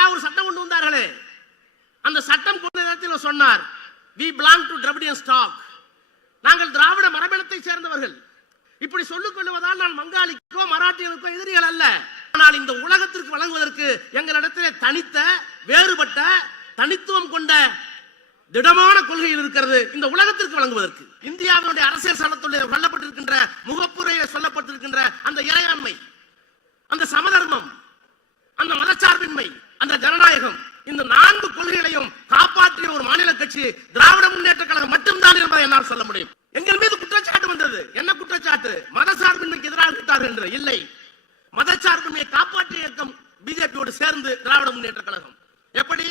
அதற்காக ஒரு சட்டம் கொண்டு வந்தார்களே, அந்த சட்டம் கொண்ட நேரத்தில் சொன்னார், we belong to Dravidian stock, நாங்கள் திராவிட மரபினத்தை சேர்ந்தவர்கள். இப்படி சொல்லிக் கொள்வதால் நான் வங்காளிக்கோ மராட்டியனுக்கோ எதிரிகள் அல்ல. ஆனால் இந்த உலகத்திற்கு வழங்குவதற்கு எங்களிடத்திலே தனித்த வேறுபட்ட தனித்துவம் கொண்ட திடமான கொள்கையில் இருக்கிறது. இந்த உலகத்திற்கு வழங்குவதற்கு இந்தியாவினுடைய அரசியல் சட்டத்தில் சொல்லப்பட்டிருக்கின்ற முகப்புரையில் சொல்லப்பட்டிருக்கின்ற அந்த இறையாண்மை, அந்த சமதர்மம், அந்த மதச்சார்பின்மை, அந்த ஜனநாயகம், இந்த 4 கொள்கைகளையும் காப்பாற்றிய ஒரு மாநில கட்சி திராவிட முன்னேற்ற கழகம் மட்டும்தான் என்பதை என்னால் சொல்ல முடியும். எங்கள் மீது குற்றச்சாட்டு வந்தது. என்ன குற்றச்சாட்டு? மதச்சார்பின்மைக்கு எதிராக இருக்கிறார்கள் என்று. இல்லை, மதச்சார்பின்மையை காப்பாற்றிய இயக்கம் பிஜேபியோடு சேர்ந்து திராவிட முன்னேற்ற கழகம். எப்படி?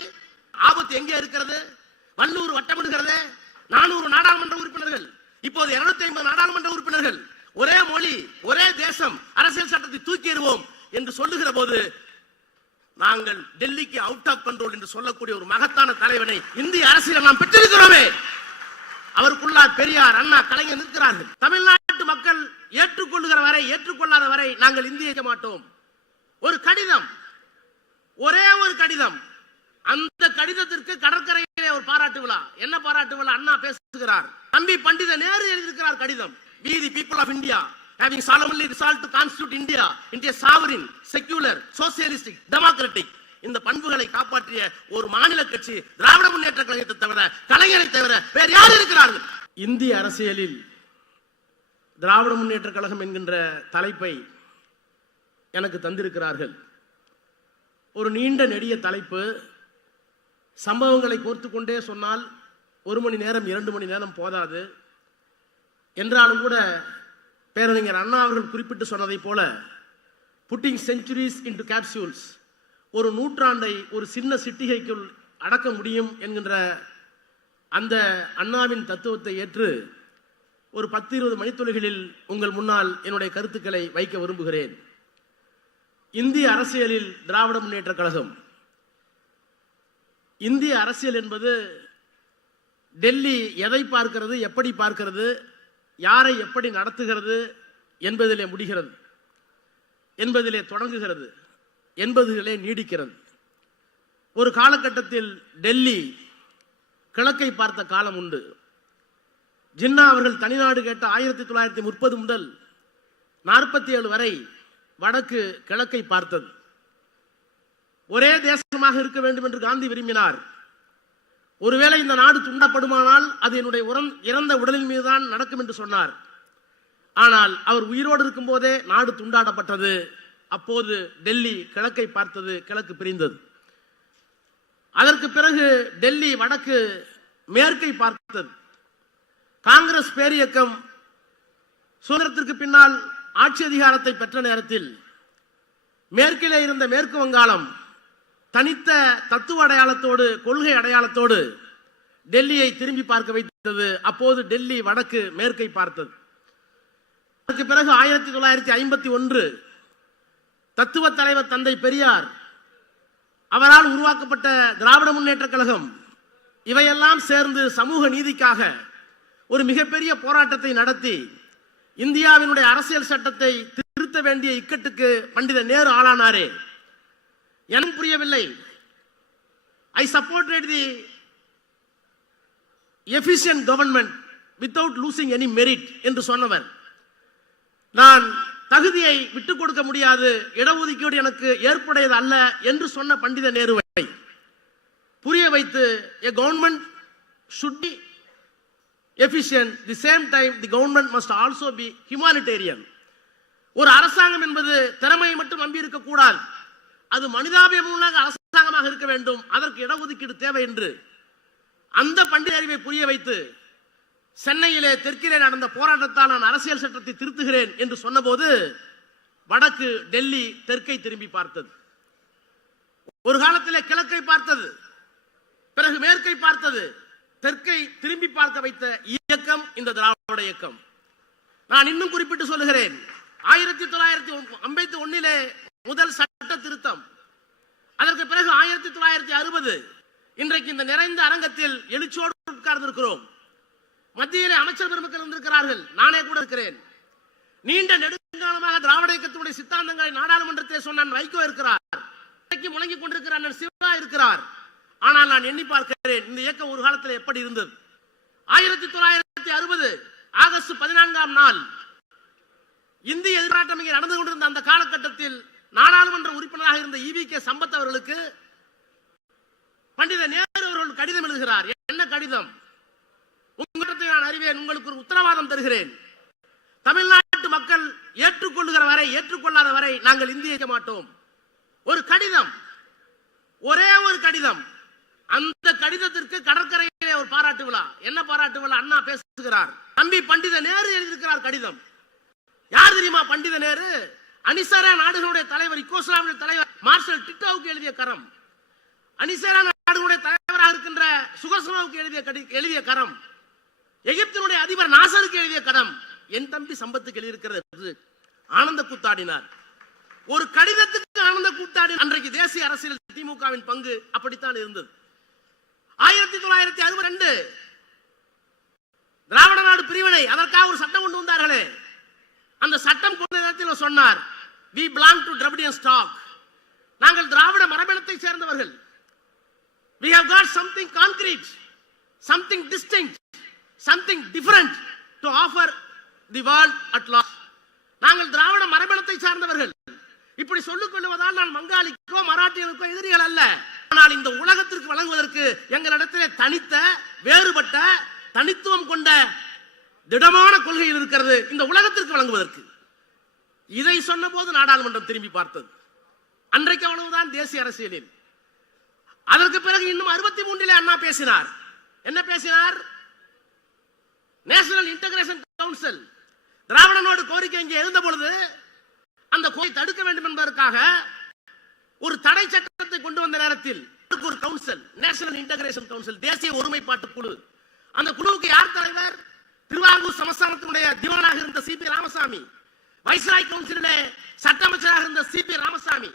ஆபத்து எங்கே இருக்கிறது? வல்லூர் வட்டமிடுகிறது. 400 நாடாளுமன்ற உறுப்பினர்கள், இப்போது 250 நாடாளுமன்ற உறுப்பினர்கள், ஒரே மொழி, ஒரே தேசம், அரசியல் சட்டத்தை தூக்கி எறிவோம் என்று சொல்லுகிற போது நாங்கள் டெல்லிக்கு அவுட் ஆஃப் கண்ட்ரோல் என்று சொல்லக்கூடிய ஒரு மகத்தான தலைவனை இந்திய அரசியல் நாம் பெற்றிருக்கிறோமே. அவருக்குள்ளார் பெரியார், அண்ணா, கலைஞர் நிற்கிறார்கள். தமிழ்நாட்டு மக்கள் ஏற்றுக்கொள்ளுகிற வரை, ஏற்றுக்கொள்ளாத வரை நாங்கள் இந்திய மாட்டோம். ஒரு கடிதம், ஒரே ஒரு கடிதம், அந்த கடிதத்திற்கு கடற்கரையிலே ஒரு பாராட்டு விழா. என்ன பாராட்டு விழா? அண்ணா பேசுகிறார். தம்பி பண்டித நேரு எழுதியிருக்கிறார் கடிதம். We the people of India having solemnly resolved to constitute India into a sovereign, secular, socialistic, democratic, இந்த பண்புகளை காப்பாற்றிய ஒரு மாநில கட்சி திராவிட முன்னேற்ற கழகத்தை தவிர, கலைஞரை தவிர வேறு யார் இருக்கிறார்கள்? இந்திய அரசியலில் திராவிட முன்னேற்ற கழகம் என்கின்ற தலைப்பை எனக்கு தந்திருக்கிறார்கள். ஒரு நீண்ட நெடிய தலைப்பு. சம்பவங்களை கோர்த்து கொண்டே சொன்னால் 1 மணி நேரம் 2 மணி நேரம் போதாது. என்றாலும் கூட பேரறிஞர் அண்ணா அவர்கள் குறிப்பிட்டு சொன்னதை போல புட்டிங் செஞ்சுரிஸ் இன்டு கேப்சூல்ஸ், ஒரு நூற்றாண்டை ஒரு சின்ன சிட்டிகைக்குள் அடக்க முடியும் என்கின்ற அந்த அண்ணாவின் தத்துவத்தை ஏற்று ஒரு 10-20 மணித்துளிகளில் உங்கள் முன்னால் என்னுடைய கருத்துக்களை வைக்க விரும்புகிறேன். இந்திய அரசியலில் திராவிட முன்னேற்ற கழகம், இந்திய அரசியல் என்பது டெல்லி எதை பார்க்கிறது, எப்படி பார்க்கிறது, யாரை எப்படி நடத்துகிறது என்பதிலே முடிகிறது, என்பதிலே தொடங்குகிறது, என்பதிலே நீடிக்கிறது. ஒரு காலகட்டத்தில் டெல்லி கிழக்கை பார்த்த காலம் உண்டு. ஜின்னா அவர்கள் தனிநாடு கேட்ட 1930 முதல் 47 வரை வடக்கு கிழக்கை பார்த்தது. ஒரே தேசமாக இருக்க வேண்டும் என்று காந்தி விரும்பினார். ஒருவேளை இந்த நாடு துண்டப்படுமானால் அது என்னுடைய இறந்த உடலின் மீதுதான் நடக்கும் என்று சொன்னார். ஆனால் அவர் உயிரோடு இருக்கும் போதே நாடு துண்டாடப்பட்டது. அப்போது டெல்லி கிழக்கை பார்த்தது, கிழக்கு பிரிந்தது. அதற்கு பிறகு டெல்லி வடக்கு மேற்கை பார்த்தது. காங்கிரஸ் பேரியக்கம் சுதந்திரத்திற்கு பின்னால் ஆட்சி அதிகாரத்தை பெற்ற நேரத்தில் மேற்கிலே இருந்த மேற்கு வங்காளம் தனித்த தத்துவ அடையாளத்தோடு, கொள்கை அடையாளத்தோடு டெல்லியை திரும்பி பார்க்க வைத்தது. அப்போது டெல்லி வடக்கு மேற்கை பார்த்தது. அதற்கு பிறகு 1951 தத்துவ தலைவர் தந்தை பெரியார் அவரால் உருவாக்கப்பட்ட திராவிட முன்னேற்ற கழகம், இவையெல்லாம் சேர்ந்து சமூக நீதிக்காக ஒரு மிகப்பெரிய போராட்டத்தை நடத்தி இந்தியாவினுடைய அரசியல் சட்டத்தை திருத்த வேண்டிய இக்கட்டுக்கு பண்டித நேரு ஆளானாரே. எனக்கு புரியவில்லை. I supported the efficient government without losing any merit என்று சொன்னவர். நான் தகுதியை விட்டுக் கொடுக்க முடியாது, இடஒதுக்கீடு எனக்கு ஏற்புடையது அல்ல என்று சொன்ன பண்டித நேருவை புரிய வைத்து, a government should be efficient, the same time the government must also be humanitarian. ஒரு அரசாங்கம் என்பது திறமையை மட்டும் நம்பி இருக்க கூடாது, அது மனிதாபிமான அரசாங்கமாக இருக்க வேண்டும், அதற்கு இடஒதுக்கீடு தேவை என்று அந்த பண்டித அறிவை புரிய வைத்து சென்னையிலே தெற்கிலே நடந்த போராட்டத்தால் நான் அரசியல் சட்டத்தை திருத்துகிறேன் என்று சொன்னபோது வடக்கு டெல்லி தெற்கை திரும்பி பார்த்தது. ஒரு காலத்திலே கிழக்கை பார்த்தது, பிறகு மேற்கை பார்த்தது. தெற்கை திரும்பி பார்க்க வைத்த இயக்கம் இந்த திராவிட இயக்கம். நான் இன்னும் குறிப்பிட்டு சொல்லுகிறேன், 1951 முதல் சட்ட திருத்தம், அதற்கு பிறகு 1960 இன்றைக்கு இந்த நிறைந்த அரங்கத்தில் எழுச்சியோடு உட்கார்ந்திருக்கிறோம். மத்தியிலே அமைச்சர் பெருமக்கள் இருந்திருக்கிறார்கள், நானே கூட இருக்கிறேன். நீண்ட நெடுங்காலமாக திராவிட இயக்கத்தினுடைய சித்தாந்தங்களை நாடாளுமன்றத்தில் சொன்ன வைகோ இருக்கிறார், முழங்கிக் கொண்டிருக்கிறார் சிவா இருக்கிறார். ஆனால் நான் எண்ணி பார்க்கிறேன் இந்த இயக்கம் ஒரு காலத்தில் எப்படி இருந்தது. 1960 ஆகஸ்ட் 14ஆம் நாள் இந்திய எதிர்ப்பாட்டம் இங்கே நடந்து கொண்டிருந்த அந்த காலகட்டத்தில் நாடாளுமன்ற உறுப்பினராக இருந்த ஈவி.கே. சம்பத் அவர்களுக்கு பண்டித நேரு அவர்கள் கடிதம் எழுதுகிறார். என்ன கடிதம்? உங்களிடத்தை நான் அறிவேன், உங்களுக்கு ஒரு உத்தரவாதம் தருகிறேன். தமிழ்நாட்டு மக்கள் ஏற்றுக்கொள்ளுகிற வரை, ஏற்றுக்கொள்ளாத வரை நாங்கள் இந்திய வைக்க மாட்டோம். ஒரு கடிதம், ஒரே ஒரு கடிதம். அந்த கடிதத்திற்கு கடற்கரையிலே ஒரு பாராட்டு விழா. என்ன பாராட்டு விழா? அண்ணா பேசுகிறார். தம்பி பண்டித நேரு எழுதியிருக்கிறார் கடிதம். யார் தெரியுமா பண்டித நேரு? அணிசேரா நாடுகளுடைய தலைவர், யுகோஸ்லாவிய தலைவர் மார்ஷல் டிட்டோவுக்கு எழுதிய கரம். அணிசேரா நாடுகளுடைய தலைவராக இருக்கின்ற சுகர்சனாவுக்கு எழுதிய கரம். எகிப்தினுடைய அதிபர் நாசருக்கு எழுதிய கடம் என் தம்பி சம்பத்துக்கு எழுதியிருக்கிறது. ஆனந்த கூத்தாடினார். ஒரு கடிதத்துக்கு ஆனந்த கூத்தாடி. அன்றைக்கு தேசிய அரசியல் திமுகவின் பங்கு அப்படித்தான் இருந்தது. 1962 திராவிட நாடு பிரிவினை, அதற்காக ஒரு சட்டம் கொண்டு வந்தார்களே. அந்த சட்டம் கொண்ட நேரத்தில் சொன்னார், we belong to Dravidian stock. நாங்கள் திராவிட மரபினத்தை சேர்ந்தவர்கள். We have got something concrete, something distinct, something different to offer the world at large. நாங்கள் திராவிட மரபினத்தை சார்ந்தவர்கள். இப்படி சொல்லிக் கொள்வதால் நான் வங்காளிக்கோ மராட்டியனுக்கோ எதிரிகள் அல்ல. ஆனால் இந்த உலகத்திற்கு வழங்குவதற்கு எங்களிடத்திலே தனித்த, வேறுபட்ட, தனித்துவம் கொண்ட திடமான கொள்கையில் இருக்கிறது இந்த உலகத்திற்கு வழங்குவதற்கு. இதை சொன்ன போது நாடாளுமன்றம் திரும்பி பார்த்தது. அன்றைக்கு அவ்வளவுதான் தேசிய அரசியலில். அதற்கு பிறகு இன்னும் 63 அண்ணா பேசினார். என்ன பேசினார்? நேஷனல் இன்டகிரேஷன் கவுன்சில் திராவிடனோடு கோரிக்கை இங்கே எழுந்த பொழுது அந்த கோரிக்கை தடுக்க வேண்டும் என்பதற்காக ஒரு தடை சட்டத்தை கொண்டு வந்த நேரத்தில் ஒரு கவுன்சில், நேஷனல் இன்டகிரேஷன் கவுன்சில், தேசிய ஒருமைப்பாட்டு குழு. அந்த குழுவுக்கு யார் தலைவர்? திருவாங்கூர் சமஸ்தானத்தினுடைய திவானாக இருந்த சி.பி. ராமசாமி, வைஸ்ராய் கவுன்சிலே சட்ட அமைச்சராக இருந்த சி.பி. ராமசாமி.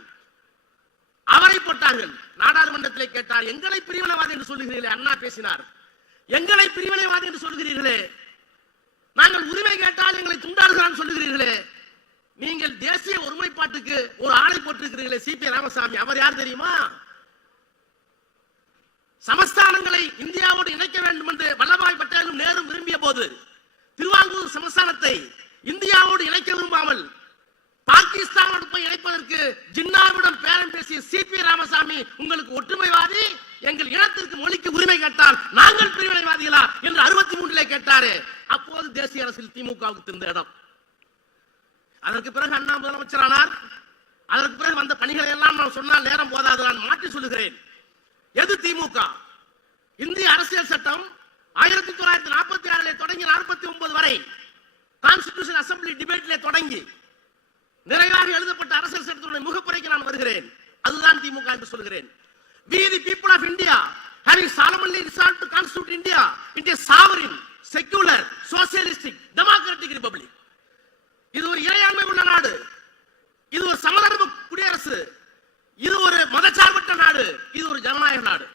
அவரை போட்டார்கள். நாடாளுமன்றத்திலே கேட்டார், எங்களை பிரிவினைவாதி என்று சொல்லுகிறீர்களே. அண்ணா பேசினார், எங்களை பிரிவினைவாதி என்று சொல்லுகிறீர்களே, நாங்கள் உரிமை கேட்டால் எங்களை துண்டாடுகிறான் சொல்லுகிறீர்களே, நீங்கள் தேசிய ஒருமைப்பாட்டுக்கு ஒரு ஆணை போட்டிருக்கிறீர்களே சி.பி. ராமசாமி. அவர் யார் தெரியுமா? சமஸ்தானங்களை இந்தியாவோடு இணைக்க வேண்டும் என்று வல்லபாய் பட்டேலும் நேரும் விரும்பிய போது திருவாங்கூர் சமஸ்தானத்தை இந்தியாவோடு இணைக்க விரும்பாமல் பாகிஸ்தானோடு போய் இணைப்பதற்கு ஜின்னாவிடம் பேரம் பேசிய சி.பி. ராமசாமி, உங்களுக்கு ஒற்றுமைவாதி, எங்கள் இனத்திற்கு மொழிக்கு உரிமை கேட்டால் நாங்கள் பிரிவினைவாதிகளா என்று 63 கேட்டாரு. அப்போது தேசிய அரசியல் திமுகவுக்கு இருந்த இடம். அதற்கு பிறகு அண்ணா முதலமைச்சரானார். அதற்கு பிறகு வந்த பணிகளை எல்லாம் நான் சொன்னால் நேரம் போதாது, நான் மாற்றி சொல்லுகிறேன். எது திமுக? இந்திய அரசியல் சட்டம் 1946 தொடங்கி 49 வரை கான்ஸ்டிடியூஷன் அசம்பிளி டிபேட்ல தொடங்கி நிறைவாக எழுதப்பட்ட அரசியல் சட்டத்தினுடைய முகப்புரைக்கு நான் வருகிறேன். அதுதான் திமுக என்று சொல்கிறேன். We the people of India having solemnly resolved to constitute India into a sovereign, secular, socialistic, democratic republic. இது ஒரு இறையாண்மை உள்ள நாடு, இது ஒரு சமதர்ம குடியரசு, இது ஒரு மதச்சார்பற்ற நாடு, இது ஒரு ஜனநாயக நாடு.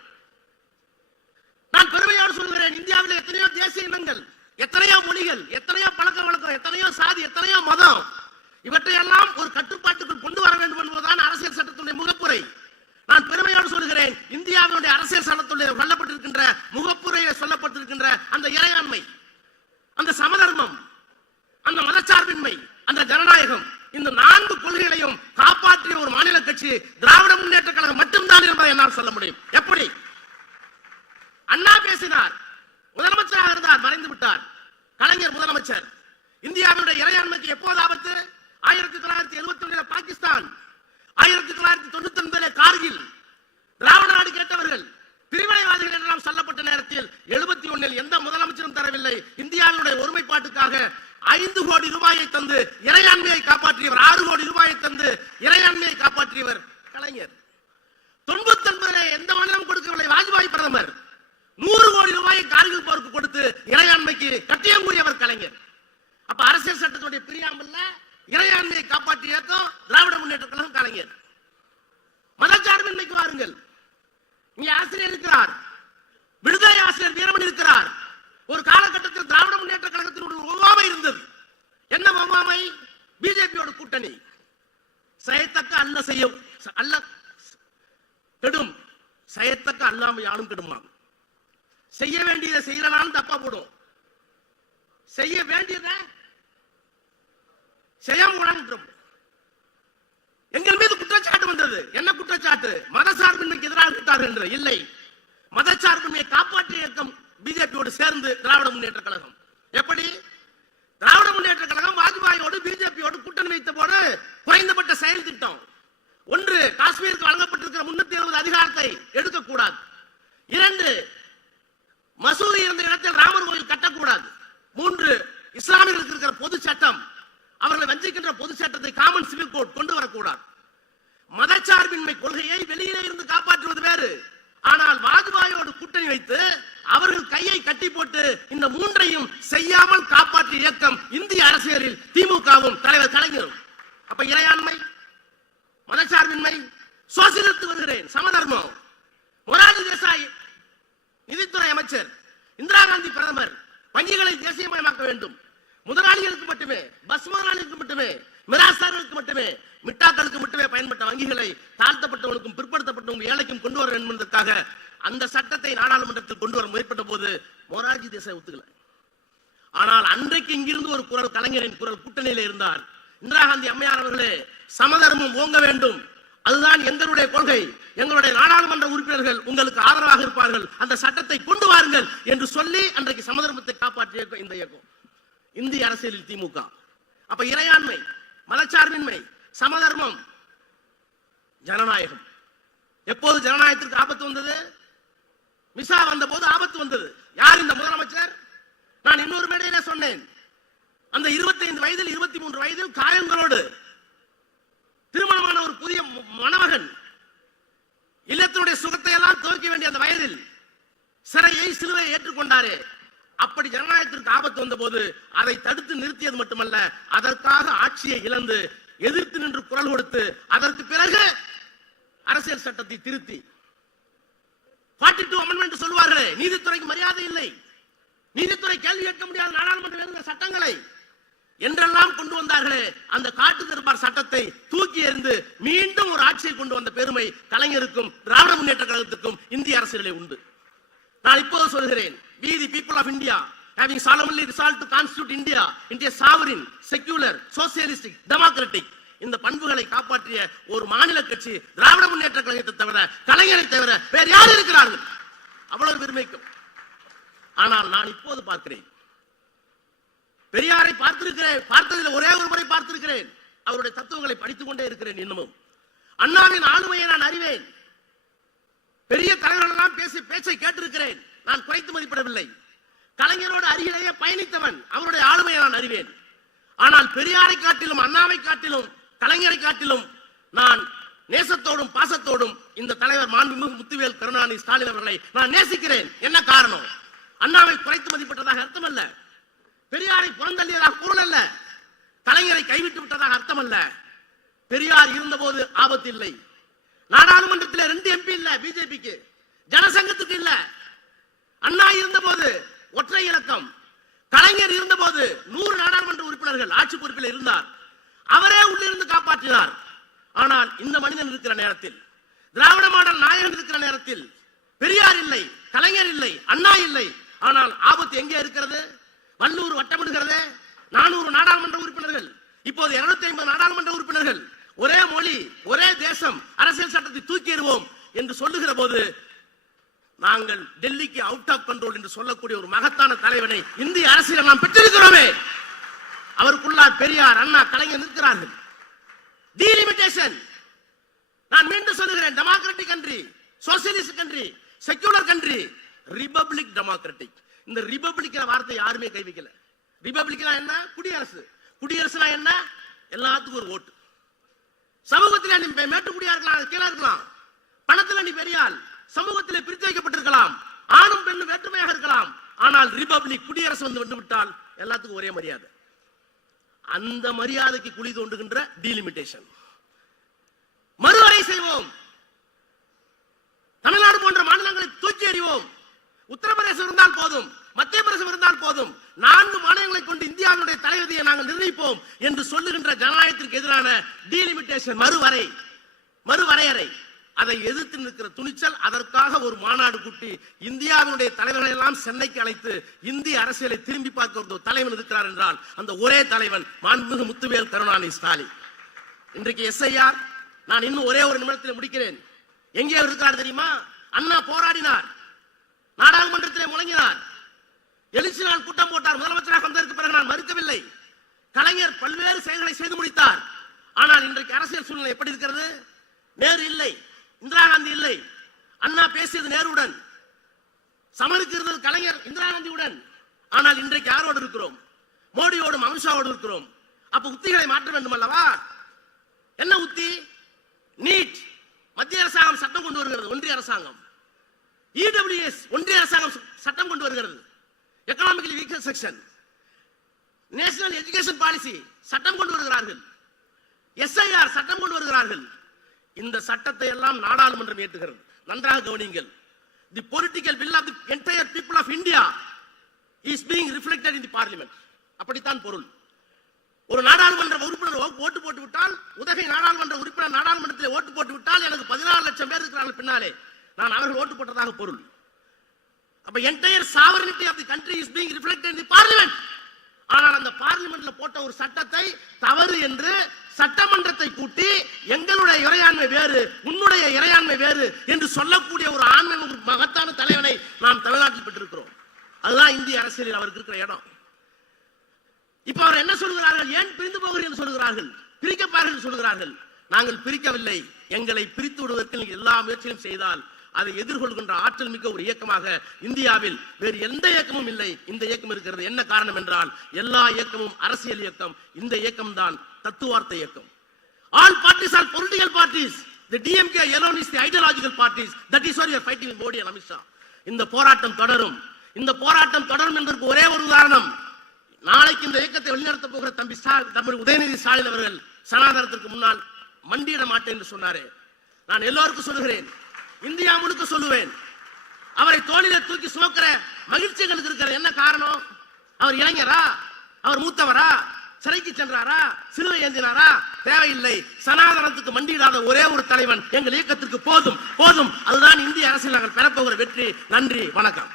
நான் பெருமையோடு சொல்கிறேன், இந்தியாவில் எத்தனையோ தேசிய இனங்கள், எத்தனையோ மொழிகள், எத்தனையோ பழக்க வழக்கம், எத்தனையோ சாதி, எத்தனையோ மதம், இவற்றையெல்லாம் ஒரு கட்டுப்பாட்டுக்குள் கொண்டு வர வேண்டும் என்பதுதான் அரசியல் சட்டத்துடைய முகப்புரை. நான் பெருமையோடு சொல்கிறேன், இந்தியாவினுடைய அரசியல் சட்டத்துடைய சொல்லப்பட்டிருக்கின்ற முகப்புரையில் சொல்லப்பட்டிருக்கின்ற அந்த இறையாண்மை, அந்த சமதர்மம், அந்த மதச்சார்பின்மை, அந்த ஜனநாயகம், இந்த 4 கொள்கைகளையும் காப்பாற்றிய ஒரு மாநில கட்சி திராவிட முன்னேற்ற கழகம் மட்டும்தான் என்பதை என்னால் சொல்ல முடியும். எப்படி? அண்ணா பேசினார், முதலமைச்சராக இருந்தார், மறைந்து விட்டார். கலைஞர் முதலமைச்சர். இந்தியாவினுடைய இறையாண்மைக்கு எப்போது ஆபத்து? 1971 பாகிஸ்தான், 1999 கார்கில். திராவிட நாடு கேட்டவர்கள் பிரிவினைவாதிகள் என்றெல்லாம் சொல்லப்பட்ட நேரத்தில் 71 எந்த முதலமைச்சரும் தரவில்லை. இந்தியாவினுடைய ஒருமைப்பாட்டுக்காக 5 கோடி ரூபாயை தந்து இறையாண்மையை காப்பாற்றியவர், 6 கோடி ரூபாயை தந்து இறையாண்மையை காப்பாற்றியவர் கலைஞர். 99 எந்த மாநிலம் கொடுக்கவில்லை. வாஜ்பாய் பிரதமர் 100 கோடி ரூபாயை கார்கில் போருக்கு கொடுத்து இறையாண்மைக்கு கட்டியம் கூறியவர் கலைஞர். அப்ப அரசியல் சட்டத்துடைய பிரியாமல்ல இறையாண்மையை காப்பாற்றிய திராவிட முன்னேற்ற கழகம் கலைஞர். மதச்சார்பின்மைக்கு வாருங்கள். இங்கே ஆசிரியர் இருக்கிறார், விடுதலை ஆசிரியர் வீரமணி இருக்கிறார். ஒரு காலகட்டத்தில் திராவிட முன்னேற்ற கழகத்தினுடைய ஒவ்வாமை இருந்தது. என்ன ஒவ்வாமை? பிஜேபியோட கூட்டணி. செய்யத்தக்க அல்ல செய்யும் அல்ல கெடும், செய்யத்தக்க அல்லாம யாரும் கெடுமாம். செய்ய வேண்டியதை செய்யலனாலும் தப்பா போடும். செய்ய வேண்டியதை செய்யாம விட்டுரும். எங்கள் மீது குற்றச்சாட்டு வந்தது. என்ன குற்றச்சாட்டு? மதசார்பின்மைக்கு எதிராக இருக்கிறார்கள் என்று. இல்லை, மதச்சார்பின்மையை காப்பாற்றிய இயக்கம் பிஜேபியோடு சேர்ந்து திராவிட முன்னேற்ற கழகம். எப்படி? திராவிட முன்னேற்ற கழகம் வாஜ்பாயோடு பிஜேபியோடு கூட்டணி வைத்த போது குறைந்தபட்ட செயல் திட்டம் ஒன்று, காஷ்மீருக்கு வழங்கப்பட்டிருக்கிற 370 அதிகாரத்தை எடுக்கக்கூடாது. 2, மசூதி இருந்த இடத்தில் ராமர் கோயில் கட்டக்கூடாது. 3, இஸ்லாமியர்களுக்கு இருக்கிற பொது சட்டம், அவர்களை வஞ்சிக்கின்ற பொது சட்டத்தை காமன் சிவில் கோட் கொண்டு வரக்கூடாது. மதச்சார்பின்மை கொள்கையை வெளியிலே இருந்து காப்பாற்றுவது வேறு. ஆனால் வாஜ்பாயோடு கூட்டணி வைத்து அவர்கள் கையை கட்டி போட்டு இந்த 3ஐயும் செய்யாமல் காப்பாற்றிய இயக்கம் இந்திய அரசியலில் திமுகவும் தலைவர் கலைஞரும். அப்ப இறையாண்மை, மதச்சார்பின்மை, சோசியலிஸ்ட் வருகிறேன், சமதர்மம். மொரார்ஜி தேசாய் நிதித்துறை அமைச்சர், இந்திரா காந்தி பிரதமர் வங்கிகளை தேசியமயமாக்க வேண்டும். முதலாளிகளுக்கு மட்டுமே, பஸ் முதலாளிகளுக்கு மட்டுமே, மிராஸ்தார்களுக்கு மட்டுமே, மிட்டாக்களுக்கு மட்டுமே பயன்பட்ட வங்கிகளை தாழ்த்தப்பட்டவனுக்கும் பிற்படுத்தப்பட்டவங்க ஏழைக்கும் கொண்டு வர வேண்டும் என்பதற்காக அந்த சட்டத்தை நாடாளுமன்றத்தில் கொண்டு வர முயற்பட்ட போது மொரார்ஜி தேசாய் ஒத்துக்கல. ஆனால் அன்றைக்கு இங்கிருந்து ஒரு குரல், கலைஞரின் குரல் கூட்டணியிலே இருந்தார். இந்திரா காந்தி அம்மையார் அவர்களே, சமதர்மம் ஓங்க வேண்டும், அதுதான் எங்களுடைய கொள்கை, எங்களுடைய நாடாளுமன்ற உறுப்பினர்கள் உங்களுக்கு ஆதரவாக இருப்பார்கள், அந்த சட்டத்தை கொண்டு வாருங்கள் என்று சொல்லி அன்றைக்கு சமதர்மத்தை காப்பாற்றிய இந்த இயக்கம் இந்திய அரசியலில் திமுக. அப்ப இறையாண்மை, மதச்சார்பின்மை, சமதர்மம், ஜனநாயகம். எப்போது ஜனநாயகத்திற்கு ஆபத்து வந்தது? மிசா வந்த போது ஆபத்து வந்தது. யார் இந்த முதலமைச்சர்? நான் இன்னொரு மேடையிலே சொன்னேன், அந்த 25 வயதில் 23 வயதில் காயங்களோடு திருமணமான ஒரு புதிய மணமகன் இல்லத்தினுடைய சுகத்தை எல்லாம் துவக்க வேண்டிய அந்த வயதில் சிறையை, சிலுவையை ஏற்றுக்கொண்டாரே. அப்படி ஜனநாயகத்திற்கு ஆபத்து வந்த போது அதை தடுத்து நிறுத்தியது மட்டுமல்ல, அதற்காக ஆட்சியை இழந்து எதிர்த்து நின்று குரல் கொடுத்து அதற்கு பிறகு அரசியல் சட்டத்தை திருத்தி 42 அமெண்ட்மெண்ட் சொல்வார்களே, நீதித்துறைக்கு மரியாதை இல்லை, நீதித்துறை கேள்வி கேட்க முடியாத நாடாளுமன்ற இருந்த சட்டங்களை என்றெல்லாம் கொண்டு வந்தார்களே, அந்த காட்டு தர்பார் சட்டத்தை தூக்கி எறிந்து மீண்டும் ஒரு ஆட்சியை கொண்டு வந்த பெருமை கலைஞருக்கும் திராவிட முன்னேற்ற கழகத்துக்கும் இந்திய அரசியலிலே உண்டு. நான் இப்போது சொல்கிறேன், we the people of India having solemnly resolved to constitute India into a sovereign, secular, socialistic, democratic, இந்த பண்புகளை காப்பாற்றிய ஒரு மாநில கட்சி திராவிட முன்னேற்ற கழகத்தை தவிர, கலைஞரை தவிர வேறு யார் இருக்கிறார்கள்? அவ்வளவு பெருமைக்கும். ஆனால் நான் இப்போது பார்க்கிறேன், பெரியாரை பார்த்திருக்கிறேன், பார்த்ததில் ஒரே ஒரு முறை பார்த்திருக்கிறேன், அவருடைய தத்துவங்களை படித்துக் கொண்டே இருக்கிறேன். இன்னமும் அண்ணாவின் ஆளுமையை நான் அறிவேன். பெரிய தலைவர்கள் எல்லாம் பேச்சை கேட்டிருக்கிறேன். நான் குறைத்து மதிப்பிடவில்லை. கலைஞரோடு அருகிலேயே பயணித்தவன், அவருடைய ஆளுமையை நான் அறிவேன். ஆனால் பெரியாரை காட்டிலும், அண்ணாவை காட்டிலும், கலைஞரை காட்டிலும் நான் நேசத்தோடும் பாசத்தோடும் இந்த தலைவர் மாண்புமிகு முத்துவேல் கருணாநிதி ஸ்டாலின் அவர்களை நான் நேசிக்கிறேன். என்ன காரணம்? அண்ணாவை குறைத்து மதிப்பிட்டதாக அர்த்தம் அல்ல, பெரியாரை புறந்தள்ளியதாக பொருள் அல்ல, கலைஞரை கைவிட்டு விட்டதாக அர்த்தம் அல்ல. பெரியார் இருந்தபோது ஆபத்து இல்லை. நாடாளுமன்றத்தில் 2 MP இல்ல பிஜேபிக்கு, ஜனசங்கத்துக்கு இல்ல. அண்ணா இருந்தபோது ஒற்றை இலக்கம், கலைஞர் இருந்தபோது 100 நாடாளுமன்ற உறுப்பினர்கள் ஆட்சி பொறுப்பில் இருந்தார். அவரே உள்ளிருந்து காப்பாற்றினார். ஆனால் இந்த மனிதன் இருக்கிற நேரத்தில், திராவிட மாடல் நாயகன் இருக்கிற நேரத்தில் பெரியார் இல்லை, கலைஞர் இல்லை, அண்ணா இல்லை. ஆனால் ஆபத்து எங்கே இருக்கிறது? வல்லூர் வட்டமிடுகிறது. 400 நாடாளுமன்ற உறுப்பினர்கள், இப்போது 250 நாடாளுமன்ற உறுப்பினர்கள், ஒரே மொழி, ஒரே தேசம், அரசியல் சட்டத்தை தூக்கி எறிவோம் என்று சொல்லுகிற போது நாங்கள் டெல்லிக்கு அவுட் ஆஃப் கண்ட்ரோல் என்று சொல்லக்கூடிய ஒரு மகத்தான தலைவனை இந்திய அரசியல் நாம் பெற்றிருக்கிறோமே. அவருக்குள்ளார் பெரியார், அண்ணா, கலைஞர் நிற்கிறார்கள். டீலிமிட்டேஷன். நான் மீண்டும் சொல்லுகிறேன், democratic country, socialist country, secular country, republic democratic. இந்த ரிபப்ளிக் வார்த்தை யாருமே கை வைக்கல. ரிபப்ளிக்னா என்ன? குடியரசு. குடியரசுனா என்ன? எல்லாத்துக்கும் ஒரு ஓட்டு. சமூகத்தில் நீ மேட்டுக்குடியா இருக்கலாம், கீழே இருக்கலாம், பணத்தில் நீ பெரியாள், சமூகத்தில் பிரித்து வைக்கப்பட்டிருக்கலாம், ஆணும் பெண்ணும் வேற்றுமையாக இருக்கலாம். ஆனால் ரிபப்ளிக், குடியரசு வந்து விட்டால் எல்லாத்துக்கும் ஒரே மரியாதை. அந்த மரியாதைக்கு குழி தோண்டுகின்ற டீலிமிட்டேஷன். மறுவரை செய்வோம். தமிழ்நாடு போன்ற மாநிலங்களை தூக்கி எறிவோம். உத்தரப்பிரதேசம் இருந்தால் போதும், மத்திய பிரதேசம் இருந்தால் போதும், 4 மாநிலங்களை கொண்டு இந்தியாவுடைய தலைவதியை நாங்கள் நிர்ணயிப்போம் என்று சொல்லுகின்ற ஜனநாயகத்திற்கு எதிரான டீலிமிட்டேஷன், மறுவரையறை. அதை எதிர்த்து நிற்கிற துணிச்சல், அதற்காக ஒரு மாநாடு கூட்டி இந்தியாவினுடைய தலைவர்களை எல்லாம் சென்னைக்கு அழைத்து இந்திய அரசியலை திரும்பி பார்க்க ஒரு தலைவன் இருக்கிறார் என்றால் அந்த ஒரே தலைவன் மாண்புமிகு முத்துவேல் கருணாநிதி ஸ்டாலின். இன்றைக்கு எஸ்ஐஆர், நான் இன்னும் ஒரே ஒரு நிமிடத்தில் முடிக்கிறேன். எங்கே இருக்கிறார் தெரியுமா? அண்ணா போராடினார், நாடாளுமன்றத்திலே முழங்கினார், எழுச்சி நாள் கூட்டம் போட்டார். முதலமைச்சராக வந்ததற்கு பிறகு நான் மறுக்கவில்லை. கலைஞர் பல்வேறு செயல்களை செய்து முடித்தார். ஆனால் இன்றைக்கு அரசியல் சூழ்நிலை எப்படி இருக்கிறது? நேரு இல்லை, இந்திரா காந்தி இல்லை. அண்ணா பேசியது நேருடன், சமனுக்கு இருந்தது கலைஞர் இந்திரா காந்தியுடன். ஆனால் இன்றைக்கு யாரோடு இருக்கிறோம்? மோடியோடும் அமித்ஷாவோடு இருக்கிறோம். அப்ப உத்திகளை மாற்ற வேண்டும் அல்லவா? என்ன உத்தி? நீட் மத்திய அரசாங்கம் சட்டம் கொண்டு வருகிறது, ஒன்றிய அரசாங்கம். இடபிள்யூஎஸ் ஒன்றிய அரசாங்கம் சட்டம் கொண்டு வருகிறது, economically weaker section. National education policy சட்டம் கொண்டு வருகிறார்கள், எஸ்ஐஆர் சட்டம் கொண்டு வருகிறார்கள். இந்த சட்டத்தை எல்லாம் நாடாளுமன்றம் ஏற்றுகிறது. நன்றாக கவனியுங்கள். The political will of the entire people of India is being reflected in the parliament. அப்படித்தான் பொருள். ஒரு நாடாளுமன்ற உறுப்பினர் ஓட்டு போட்டு விட்டால், உதகை நாடாளுமன்ற உறுப்பினர் நாடாளுமன்றத்தில் ஓட்டு போட்டு விட்டால் எனக்கு 14 லட்சம் பேர் இருக்கிறார்கள் பின்னாலே, நான் அவர்கள் ஓட்டு போட்டதாக பொருள். அப்ப entire sovereignty of the country is being reflected in the parliament. ஆனால் அந்த பார்லிமெண்ட்ல போட்ட ஒரு சட்டத்தை தவறு என்று சட்டமன்றத்தை கூட்டி எங்களுடைய இறையாண்மை வேறு, உன்னுடைய இறையாண்மை வேறு என்று சொல்லக்கூடிய ஒரு ஆண்மை, ஒரு மகத்தான தலைவனை நாம் தமிழ்நாட்டில் பெற்றிருக்கிறோம். அதுதான் இந்திய அரசியலில் அவருக்கு இருக்கிற இடம். இப்ப அவர் என்ன சொல்கிறார்கள்? ஏன் பிரிந்து போகிறீர்கள் என்று சொல்கிறார்கள், பிரிக்கப்பார்கள் என்று சொல்கிறார்கள். நாங்கள் பிரிக்கவில்லை. எங்களை பிரித்து விடுவதற்கு நீங்கள் எல்லா முயற்சியும் செய்தால் அதை எதிர்கொள்கின்ற ஆற்றல் மிக்க ஒரு இயக்கமாக இந்தியாவில் வேறு எந்த இயக்கமும் இல்லை. இந்த இயக்கம் இருக்கிறது. என்ன காரணம் என்றால் எல்லா இயக்கமும் அரசியல் இயக்கம். இந்த இயக்கம் தான் தத்துவார்த்த இயக்கம். All parties are political parties. The DMK alone is the ideological parties. That is why we are fighting with Modi and Amit Shah. இந்த போராட்டம் தொடரும். இந்த போராட்டம் தொடரும் என்பதற்கு ஒரே ஒரு உதாரணம். நாளைக்கு இந்த இயக்கத்தை வழிநடத்த போகிற தம்பி உதயநிதி ஸ்டாலின் அவர்கள் சனாதனத்திற்கு முன்னால் மண்டியிட மாட்டேன் என்று சொன்னாரே. நான் எல்லோருக்கும் சொல்லுகிறேன், இந்தியா முழுக்க சொல்லுவேன், அவரை தோளிலே தூக்கி சுமக்கிற மகிழ்ச்சி எங்களுக்கு இருக்கிற என்ன காரணம்? அவர் இளைஞரா? அவர் மூத்தவரா? சிறைக்கு சென்றாரா? சிலுவை ஏந்தினாரா? தேவையில்லை. சனாதனத்துக்கு மண்டியிடாத ஒரே ஒரு தலைவன் எங்கள் இயக்கத்திற்கு போதும். அதுதான் இந்திய அரசியல் நாங்கள் பெறப்போகிற வெற்றி. நன்றி, வணக்கம்.